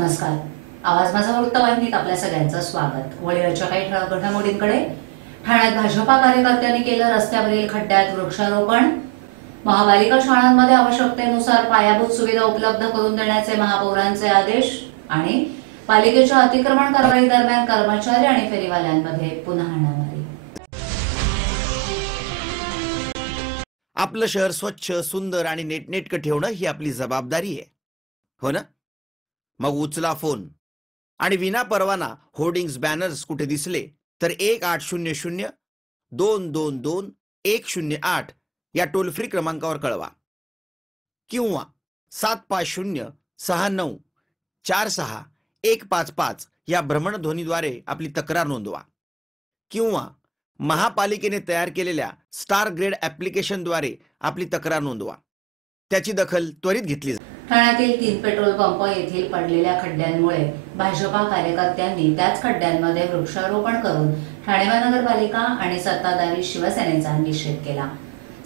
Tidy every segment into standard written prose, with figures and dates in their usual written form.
नमस्कार. आवाज माझा वृत्तवाहिनीत आपल्या सगळ्यांचं स्वागत. वळीवरच्या काही ठळक घडामोडींकडे. ठाण्यात भाजपा कार्यकर्त्यांनी केलं रस्त्यावरील खड्ड्यात वृक्षारोपण. महापालिका शाळांमध्ये आवश्यकतेनुसार पायाभूत सुविधा उपलब्ध करून देण्याचे महापौरांचे आदेश. आणि पालिकेच्या अतिक्रमण कारवाई दरम्यान कर्मचारी आणि फेरीवाल्यांमध्ये पुन्हा हाणामारी. आपलं शहर स्वच्छ, सुंदर आणि नेटनेटकं ठेवणं ही आपली जबाबदारी आहे, हो ना? मग उचला फोन आणि विना परवाना होर्डिंग्स, बॅनर्स कुठे दिसले तर 1800-222-108 या टोल फ्री क्रमांकावर कळवा किंवा 7506946155 या भ्रमणध्वनीद्वारे आपली तक्रार नोंदवा किंवा महापालिकेने तयार केलेल्या स्टार ग्रेड ॲप्लिकेशनद्वारे आपली तक्रार नोंदवा. त्याची दखल त्वरित घेतली जाईल. ठाण्यातील 3 पेट्रोल पंप येथील पडलेल्या खड्ड्यांमुळे भाजपा कार्यकर्त्यांनी त्याच खड्ड्यांमध्ये वृक्षारोपण करून ठाणे महानगरपालिका आणि सत्ताधारी शिवसेनेचा निषेध केला.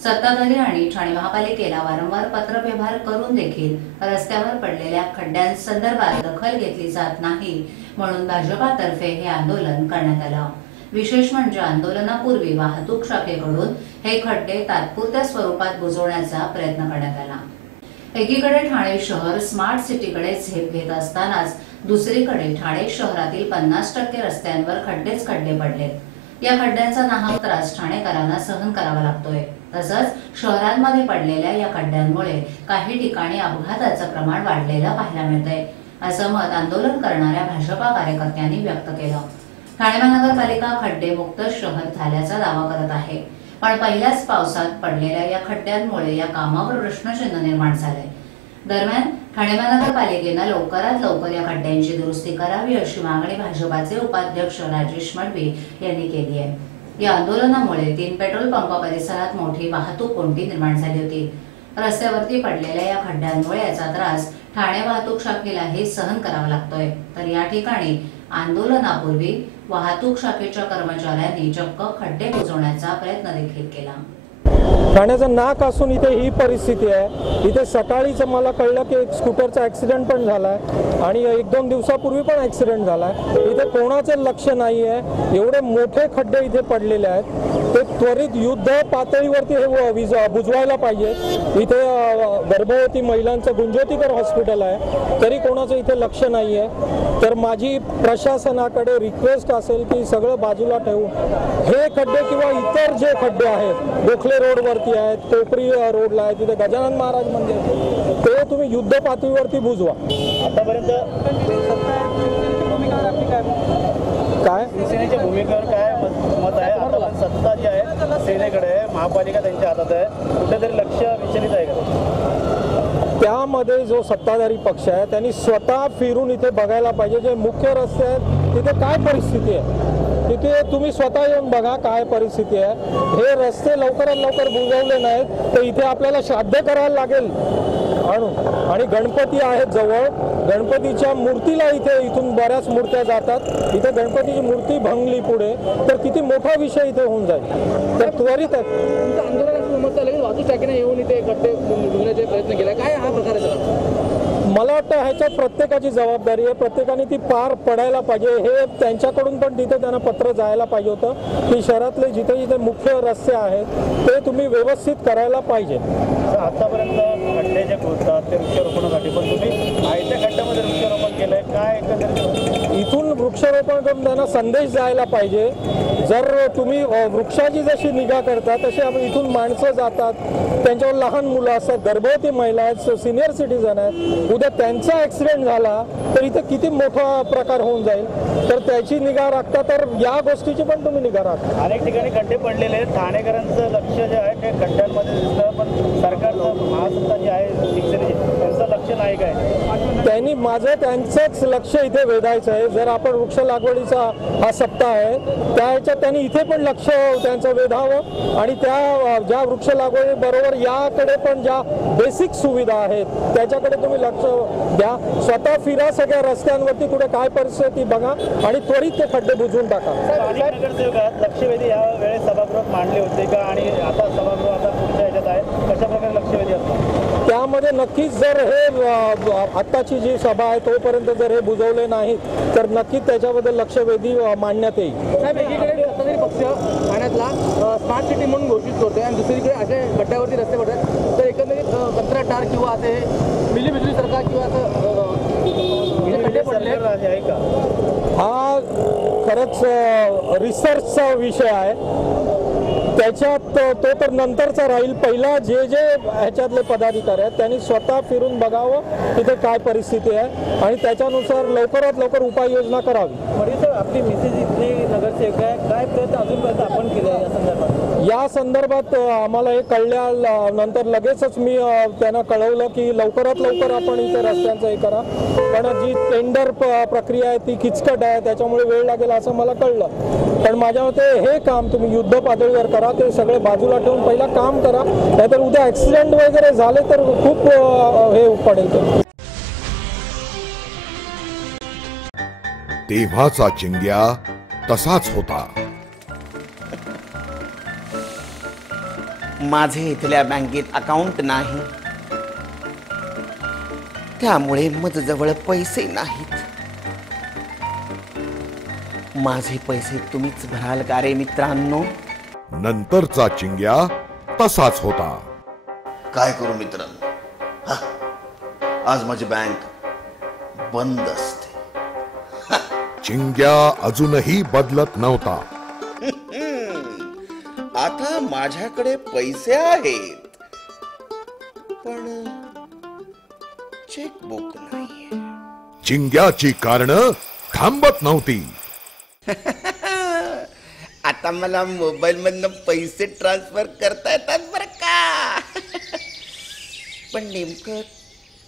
सत्ताधारी आणि ठाणे महापालिकेला वारंवार पत्रव्यवहार करून देखील रस्त्यावर पडलेल्या खड्ड्यांसंदर्भात दखल घेतली जात नाही, म्हणून भाजपातर्फे हे आंदोलन करण्यात आलं. विशेष म्हणजे आंदोलनापूर्वी वाहतूक शाखेकडून हे खड्डे तात्पुरत्या स्वरूपात बुजवण्याचा प्रयत्न करण्यात आला. एकीकडे ठाणे शहर स्मार्ट सिटीकडे झेप घेत असतानाच दुसरीकडे ठाणे शहरातील 50% रस्त्यांवर खड्डेच खड्डे पडलेत. या खड्ड्यांचा नाहक त्रास ठाणेकरांना सहन करावा लागतोय. तसंच शहरांमध्ये पडलेल्या या खड्ड्यांमुळे काही ठिकाणी अपघाताचं प्रमाण वाढलेलं पाहायला मिळतंय, असं मत आंदोलन करणाऱ्या भाजपा कार्यकर्त्यांनी व्यक्त केलं. ठाणे महानगरपालिका खड्डेमुक्त शहर झाल्याचा दावा करत आहे, पण पहिल्याच पावसात पडलेल्या या खड्ड्यांमुळे या कामावर प्रश्नचिन्ह निर्माण झाले. दरम्यान ठाणे महानगरपालिकेनं लवकरात लवकर या खड्ड्यांची दुरुस्ती करावी अशी मागणी भाजपाचे उपाध्यक्ष राजेश मडवी यांनी केली आहे. या आंदोलनामुळे 3 पेट्रोल पंप परिसरात मोठी वाहतूक कोंडी निर्माण झाली होती. रस्त्यावरती पडलेल्या या खड्ड्यांमुळे याचा त्रास ठाणे वाहतूक शाखेलाही सहन करावा लागतोय. तर या ठिकाणी आंदोलनापूर्वी वाहतूक शाखेच्या कर्मचाऱ्यांनी चक्क खड्डे बुजवण्याचा प्रयत्न देखील केला. ठाण्याचं नाक असून इथे ही परिस्थिती आहे. इथे सकाळीच मला कळलं की एक स्कूटरचा ॲक्सिडेंट पण झाला आहे आणि 1-2 दिवसापूर्वी पण ॲक्सिडेंट झाला आहे. इथे कोणाचं लक्ष नाही आहे. एवढे मोठे खड्डे इथे पडलेले आहेत, ते त्वरित युद्ध पातळीवरती हे बुजवायला पाहिजे. इथे गर्भवती महिलांचं गुंजोतीकर हॉस्पिटल आहे, तरी कोणाचं इथे लक्ष नाही आहे. तर माझी प्रशासनाकडे रिक्वेस्ट असेल की सगळं बाजूला ठेवून हे खड्डे किंवा इतर जे खड्डे आहेत गोखले रोडवरती आहेत, कोपरी रोडला आहे, तिथे गजानन महाराज मंदिर, ते तुम्ही युद्ध पातळीवरती बुजवा. आतापर्यंत काय सेनेच्या भूमिकेवर काय मत आहे? आता सत्ता जी आहे सेनेकडे आहे, महापालिका त्यांच्या हातात आहे, कुठेतरी लक्ष विचलित आहे का? त्यामध्ये जो सत्ताधारी पक्ष आहे त्यांनी स्वतः फिरून इथे बघायला पाहिजे. जे मुख्य रस्ते आहेत तिथे काय परिस्थिती आहे, तिथे तुम्ही स्वतः येऊन बघा काय परिस्थिती आहे. हे रस्ते लवकरात लवकर बुजवले नाहीत तर इथे आपल्याला श्राद्ध करायला लागेल. आणि गणपती आहेत जवळ, गणपतीच्या मूर्तीला इथून बऱ्याच मूर्त्या जातात. इथे गणपतीची मूर्ती भंगली पुढे तर किती मोठा विषय इथे होऊन जाईल. तर त्वरित वाहतूक शाखेने येऊन इथे खड्डे बुजवण्याचे प्रयत्न केला, काय हा प्रकार आहे? मला वाटतं ह्याच्यात प्रत्येकाची जबाबदारी आहे, प्रत्येकाने ती पार पडायला पाहिजे. हे त्यांच्याकडून पण तिथे त्यांना पत्र जायला पाहिजे होतं की शहरातले जिथे जिथे मुख्य रस्ते आहेत ते तुम्ही व्यवस्थित करायला पाहिजे. आतापर्यंत खड्डे जे खोदतात ते वृक्षारोपणासाठी, पण तुम्ही आयत्या खड्ड्यामध्ये वृक्षारोपण केलंय, काय एकंदरीत इथून वृक्षारोपण करून त्यांना संदेश जायला पाहिजे. जर तुम्ही वृक्षाची जशी निगा करता तशी इथून माणसं जातात, त्यांच्यावर लहान मुलं असतात, गर्भवती महिला आहेत, सिनियर सिटीजन आहेत, उद्या त्यांचा ॲक्सिडेंट झाला तर इथे किती मोठा प्रकार होऊन जाईल. तर त्याची निगा राखता तर या गोष्टीची पण तुम्ही निगा राखता. अनेक ठिकाणी खड्डे पडलेले आहेत, ठाणेकरांचं लक्ष जे आहे ते खड्ड्यांमध्ये दिसतं, पण सरकारचं महासत्ता जी आहे शिवसेनेची त्यांचं लक्ष नाही काय? त्यांचंच लक्ष इथे वेधायचं आहे. जर आपण वृक्ष लागवडीचा हा सप्ताह आहे त्या ह्याच्यात त्यांनी इथे पण लक्ष त्यांचं वेधावं आणि त्या ज्या वृक्ष लागवडी बरोबर याकडे पण ज्या बेसिक सुविधा आहेत त्याच्याकडे तुम्ही लक्ष द्या. स्वतः फिरा सगळ्या रस्त्यांवरती, कुठे काय परिस्थिती बघा आणि त्वरित ते खड्डे बुजवून टाका. नगरसेवकात लक्षवेधी या वेळेस सभागृहात मांडले होते का, आणि आता सभागृह आता पुढच्या ह्याच्यात आहे, कशा प्रकारे लक्षवेधी असतात? त्या यामध्ये नक्कीच जर हे आत्ताची जी सभा आहे तोपर्यंत जर हे बुजवले नाही तर नक्कीच त्याच्याबद्दल लक्षवेधी मांडण्यात येईल. साहेब, एकीकडे सत्ताधारी पक्ष ठाण्यातला स्मार्ट सिटी म्हणून घोषित करतोय आणि दुसरीकडे असे गड्ड्यावरती रस्ते पडतात, तर एकंदरीत कंत्राटदार किंवा असे मिलीबिजली सरकार किंवा असं खड्डे पडले आहे का? हा खरंच रिसर्चचा विषय आहे. त्याच्यात तो तर नंतरचा राहील. पहिला जे ह्याच्यातले पदाधिकारी आहेत त्यांनी स्वतः फिरून बघावं तिथे काय परिस्थिती आहे आणि त्याच्यानुसार लवकरात लवकर उपाययोजना करावी. म्हणजे सर, आपली मेसेज इथली नगरसेवक आहे, काय प्रयत्न अजूनपर्यंत आपण केले या संदर्भात? या संदर्भात आम्हाला हे कळल्यानंतर लगेचच मी त्यांना कळवलं की लवकरात लवकर आपण इथे रस्त्यांचं हे करा, पण जी टेंडर प्रक्रिया आहे ती किचकट आहे, त्याच्यामुळे वेळ लागेल असं मला कळलं. पण माझ्या मते हे काम तुम्ही युद्ध पातळीवर करा, ते सगळे बाजूला ठेवून पहिला काम करा, नाहीतर उद्या ऍक्सिडेंट वगैरे झाले तर खूप हे पडेल. तेव्हाचा चिंग्या तसाच होता. माझे इथल्या बँकेत अकाउंट नाही, त्यामुळे माझ्याजवळ पैसे नाहीत. माझे पैसे तुम्हीच भराल का रे मित्रांनो? नंतरचा चिंग्या तसाच होता. काय करू मित्रांनो, आज माझी बँक बंद असते. चिंग्या अजूनही बदलत नव्हता. आता माझ्याकडे पैसे आहेत, पण चेकबुक नाहीये. चिंग्याची कारणं थांबत नव्हती. आता मला मोबाईल मधनं पैसे ट्रान्सफर करता येतात बरं का. पण नेमकं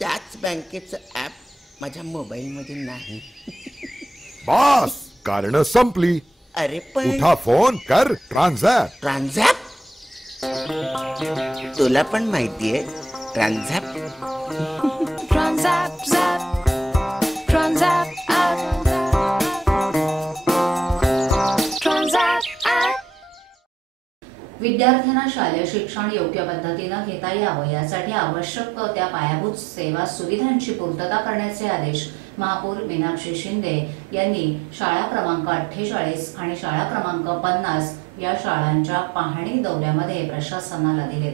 त्याच बँकेचं ऍप माझ्या मोबाईल मध्ये नाही. बास, कारणं संपली. अरे पण उठा, फोन कर, ट्रान्झॅक्ट. ट्रान्झॅक्ट? तुला पण माहितीये transact? Transact, zap, transact, app, transact, app. विद्यार्थ्यांना शालेय शिक्षण योग्य पद्धतीनं घेता यावं यासाठी आवश्यक त्या पायाभूत सेवा सुविधांची पूर्तता करण्याचे आदेश महापौर मीनाक्षी शिंदे यांनी शाळा क्रमांक 48 आणि शाळा क्रमांक 50 या शाळांच्या पाहणी दौऱ्यामध्ये प्रशासनाला दिलेत.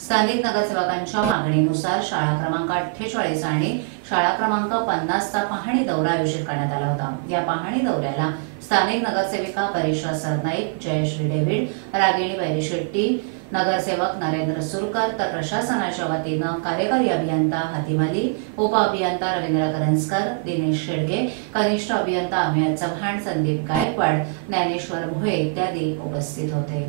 स्थानिक नगरसेवकांच्या मागणीनुसार शाळा क्रमांक 48 आणि शाळा क्रमांक 50चा पाहणी दौरा आयोजित करण्यात आला होता. या पाहणी दौऱ्याला स्थानिक नगरसेविका परीक्षा सरनाईक, जयश्री डेव्हिड, रागिणी बैरी, नगरसेवक नरेंद्र सुरकर, तर प्रशासनाच्या वतीनं कार्यकारी अभियंता हातिमाली, उप अभियंता रवींद्र करंजकर, दिनेश शेडगे, कनिष्ठ अभियंता अमिय चव्हाण, संदीप गायकवाड, ज्ञानेश्वर भोये इत्यादी उपस्थित होते.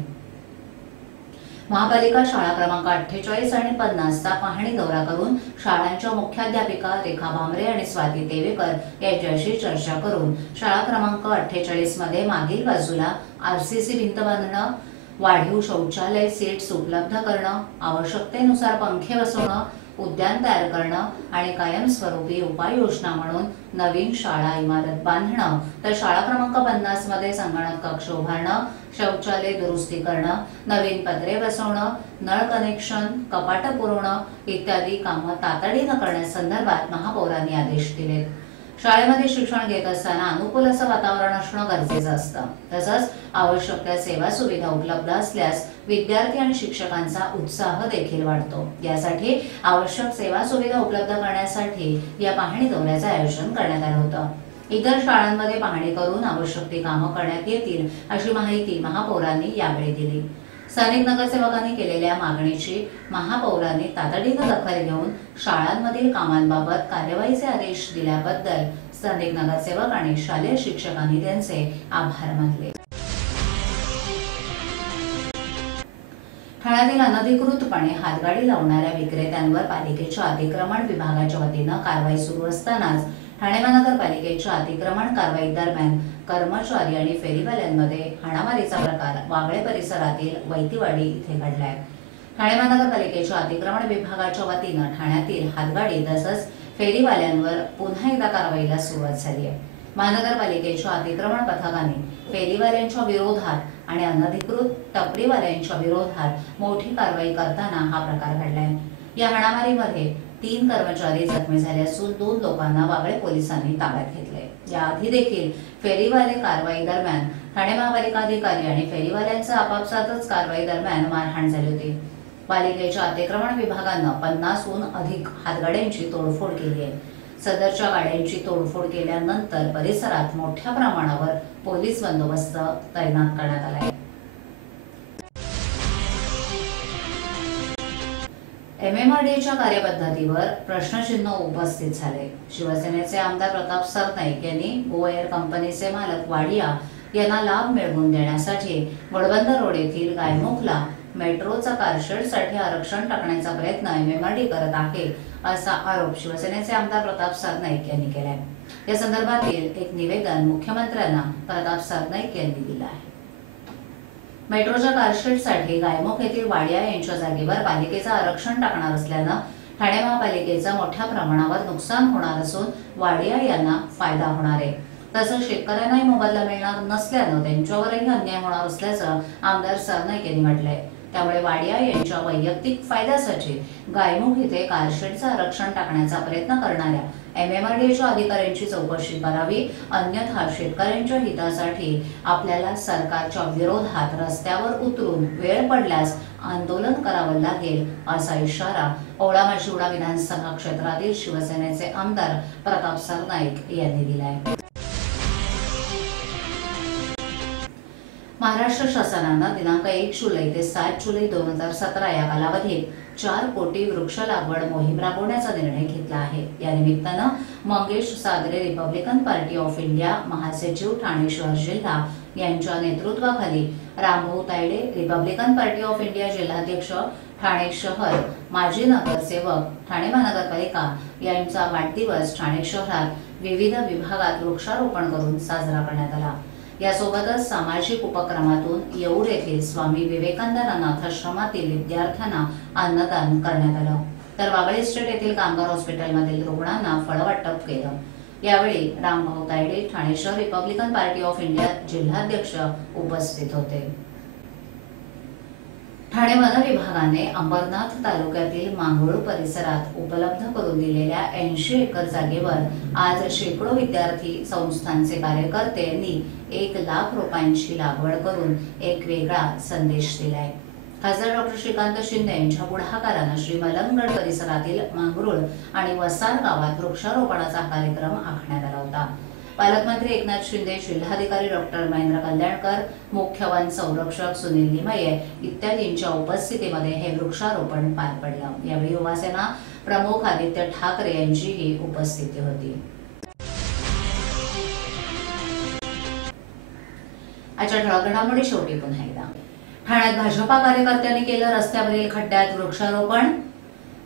महापालिका शाळा क्रमांक 48 आणि 50चा पाहणी दौरा करून शाळांच्या मुख्याध्यापिका रेखा भामरे आणि स्वाती देवेकर यांच्याशी चर्चा करून शाळा क्रमांक 48 मध्ये मागील बाजूला आरसीसी भिंत बांधणं, वाढीव शौचालय सीट्स उपलब्ध करणं, आवश्यकतेनुसार पंखे बसवणं, उद्यान तयार करणं आणि कायमस्वरूपी उपाययोजना म्हणून नवीन शाळा इमारत बांधणं, तर शाळा क्रमांक 50 मध्ये संगणक कक्ष उभारणं, शौचालय दुरुस्ती करणं, नवीन पत्रे बसवणं, नळ कनेक्शन, कपाट पुरवणं इत्यादी कामं तातडीनं करण्यासंदर्भात महापौरांनी आदेश दिलेत. शाळेमध्ये शिक्षण घेत असताना अनुकूल असं वातावरण असणं गरजेचं असतं. तसंच आवश्यक त्या सेवा सुविधा उपलब्ध असल्यास विद्यार्थी आणि शिक्षकांचा उत्साह देखील वाढतो. यासाठी आवश्यक सेवा सुविधा उपलब्ध करण्यासाठी या पाहणी दौऱ्याचं आयोजन करण्यात आलं होतं. इतर शाळांमध्ये पाहणी करून आवश्यक ती कामं करण्यात येतील अशी माहिती महापौरांनी यावेळी दिली. स्थानिक नगरसेवकांनी केलेल्या मागणीची महापौरांनी तातडीनं दखल घेऊन शाळांमधील कामांबाबत कार्यवाहीचे आदेश दिल्याबद्दल स्थानिक नगरसेवक आणि शालेय शिक्षकांनी त्यांचे आभार मानले. ठाण्यातील अनधिकृतपणे हातगाडी लावणाऱ्या विक्रेत्यांवर पालिकेच्या अतिक्रमण विभागाच्या वतीनं कारवाई सुरू असतानाच ठाणे महानगरपालिकेच्या अतिक्रमण कारवाई दरम्यान कर्मचारी आणि फेरीवाल्यांमध्ये हाणामारीचा प्रकार वागळे परिसरातील वैतीवाडी इथे घडलाय. ठाणे महानगरपालिकेच्या अतिक्रमण विभागाच्या वतीनं ठाण्यातील हातगाडी तसंच फेरीवाल्यांवर पुन्हा एकदा कारवाईला सुरुवात झाली आहे. महानगरपालिकेच्या अतिक्रमण पथकाने फेरीवाल्यांच्या विरोधात आणि अनधिकृत टपरीवाल्यांच्या विरोधात मोठी कारवाई करताना हा प्रकार घडलाय. या हाणामारीमध्ये 3 कर्मचारी जखमी झाले असून 2 लोकांना वागळे पोलिसांनी ताब्यात घेतले. याआधी देखील फेरीवाले कारवाई दरम्यान ठाणे महापालिका अधिकारी आणि फेरीवाल्यांचा आपापसातच कारवाई दरम्यान मारहाण झाली होती. पालिकेच्या अतिक्रमण विभागानं 50हून अधिक हातगाड्यांची तोडफोड केली आहे. सदरच्या गाड्यांची तोडफोड केल्यानंतर परिसरात मोठ्या प्रमाणावर पोलीस बंदोबस्त तैनात करण्यात आला आहे. MMRDAच्या कार्यपद्धतीवर प्रश्नचिन्ह उपस्थित झाले. शिवसेनेचे आमदार प्रताप सरनाईक यांनी गो एअर कंपनीचे मालक वाडिया यांना लाभ मिळवून देण्यासाठी घोडबंदर रोड येथील गायमुखला मेट्रोचा कारशेडसाठी आरक्षण टाकण्याचा प्रयत्न MMRD करत आहे असा आरोप शिवसेनेचे आमदार प्रताप सरनाईक यांनी केलाय. या संदर्भातील एक निवेदन मुख्यमंत्र्यांना प्रताप सरनाईक यांनी दिलं आहे. मेट्रोच्या कारशेडसाठी गायमुख येथील वाडिया यांच्या जागेवर पालिकेचं आरक्षण टाकणार असल्यानं ठाणे महापालिकेचं मोठ्या प्रमाणावर नुकसान होणार असून वाडिया यांना फायदा होणार आहे. तसंच शेतकऱ्यांनाही मोबदला मिळणार नसल्यानं त्यांच्यावरही अन्याय होणार असल्याचं आमदार सरनाईक यांनी म्हटलंय. त्यामुळे वाडिया यांच्या वैयक्तिक फायद्यासाठी गायमुख इथे कारशेडचं आरक्षण टाकण्याचा प्रयत्न करणाऱ्या MMRDAच्या अधिकाऱ्यांची चौकशी करावी, अन्यथा शेतकऱ्यांच्या हितासाठी आपल्याला सरकारच्या विरोधात रस्त्यावर उतरून वेळ पडल्यास आंदोलन करावं लागेल असा इशारा ओळा माशिवडा विधानसभा क्षेत्रातील शिवसेनेचे आमदार प्रताप सरनाईक यांनी दिलाय. महाराष्ट्र शासनानं दिनांक 1 जुलै ते 7 जुलै 2017 या कालावधीत 4 कोटी वृक्ष लागवड मोहीम राबवण्याचा निर्णय घेतला आहे. या निमित्तानं Mangesh Sagare Republican Party of India महासचिव ठाणे शहर जिल्हा यांच्या नेतृत्वाखाली Rambhau Tayade Republican Party of India जिल्हाध्यक्ष ठाणे शहर माजी नगरसेवक ठाणे महानगरपालिका यांचा वाढदिवस ठाणे शहरात विविध विभागात वृक्षारोपण करून साजरा करण्यात आला. यासोबतच सामाजिक उपक्रमातून येऊर येथील स्वामी विवेकानंद अनाथाश्रमातील विद्यार्थ्यांना अन्नदान करण्यात आलं. तर वागळे इस्टेट येथील कामगार हॉस्पिटलमधील रुग्णांना फळं वाटप केलं. यावेळी रामभाऊ तायडे ठाणे शहर रिपब्लिकन पार्टी ऑफ इंडिया जिल्हाध्यक्ष उपस्थित होते. ठाणे वन विभागाने अंबरनाथ तालुक्यातील मांगरूळ परिसरात उपलब्ध करून दिलेल्या 80 एकर जागेवर आज शेकडो विद्यार्थी संस्थांचे कार्यकर्त्यांनी 1 लाख रोपांची लागवड करून एक वेगळा संदेश दिलाय. खासदार डॉक्टर श्रीकांत शिंदे यांच्या पुढाकारानं श्री मलंगगड परिसरातील मांगरूळ आणि वसार गावात वृक्षारोपणाचा कार्यक्रम आखण्यात आला होता. पालकमंत्री एकनाथ शिंदे, जिल्हाधिकारी डॉक्टर महेंद्र कल्याणकर, मुख्य वन संरक्षक सुनील लिमये इत्यादींच्या उपस्थितीमध्ये हे वृक्षारोपण पार पडलं. यावेळी युवासेना प्रमुख आदित्य ठाकरे यांचीही उपस्थिती होती. आजच्या ठळक घडामोडी शेवटी पुन्हा एकदा. ठाण्यात भाजपा कार्यकर्त्यांनी केलं रस्त्यावरील खड्ड्यात वृक्षारोपण.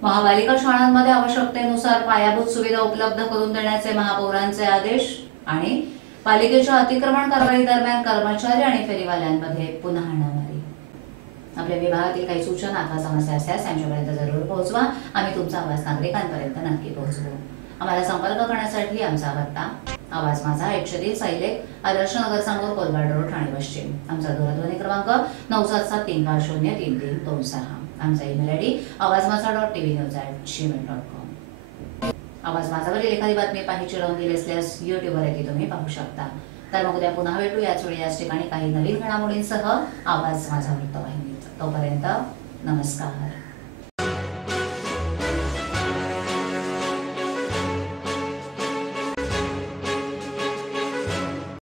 महापालिका शाळांमध्ये आवश्यकतेनुसार पायाभूत सुविधा उपलब्ध करून देण्याचे महापौरांचे आदेश. आणि पालिकेच्या अतिक्रमण कारवाई दरम्यान कर्मचारी आणि फेरीवाल्यांमध्ये पुन्हा हाणामारी. आपल्या विभागातील काही सूचना अथवा समस्या असल्यास आमच्यापर्यंत जरूर पोहोचवा. आम्ही तुमचा आवाज नागरिकांपर्यंत नक्की पोहोचवू. आम्हाला संपर्क करण्यासाठी आमचा पत्ता आवाज माझा 103 सायलेक आदर्श नगर समोर कोलगाड रोड ठाणे पश्चिम. आमचा दूरध्वनी क्रमांक 9773503326. आमचा ईमेल ID awazmaza.tvnews@gmail.com. आवाज माझावरील एखादी बातमी पाहिजे राहून गेली असल्यास युट्यूबवरही तुम्ही पाहू शकता. तर मग उद्या पुन्हा भेटू याच वेळी याच ठिकाणी काही नवीन घडामोडींसह आवाज माझा वृत्तवाहिनीत. तोपर्यंत नमस्कार.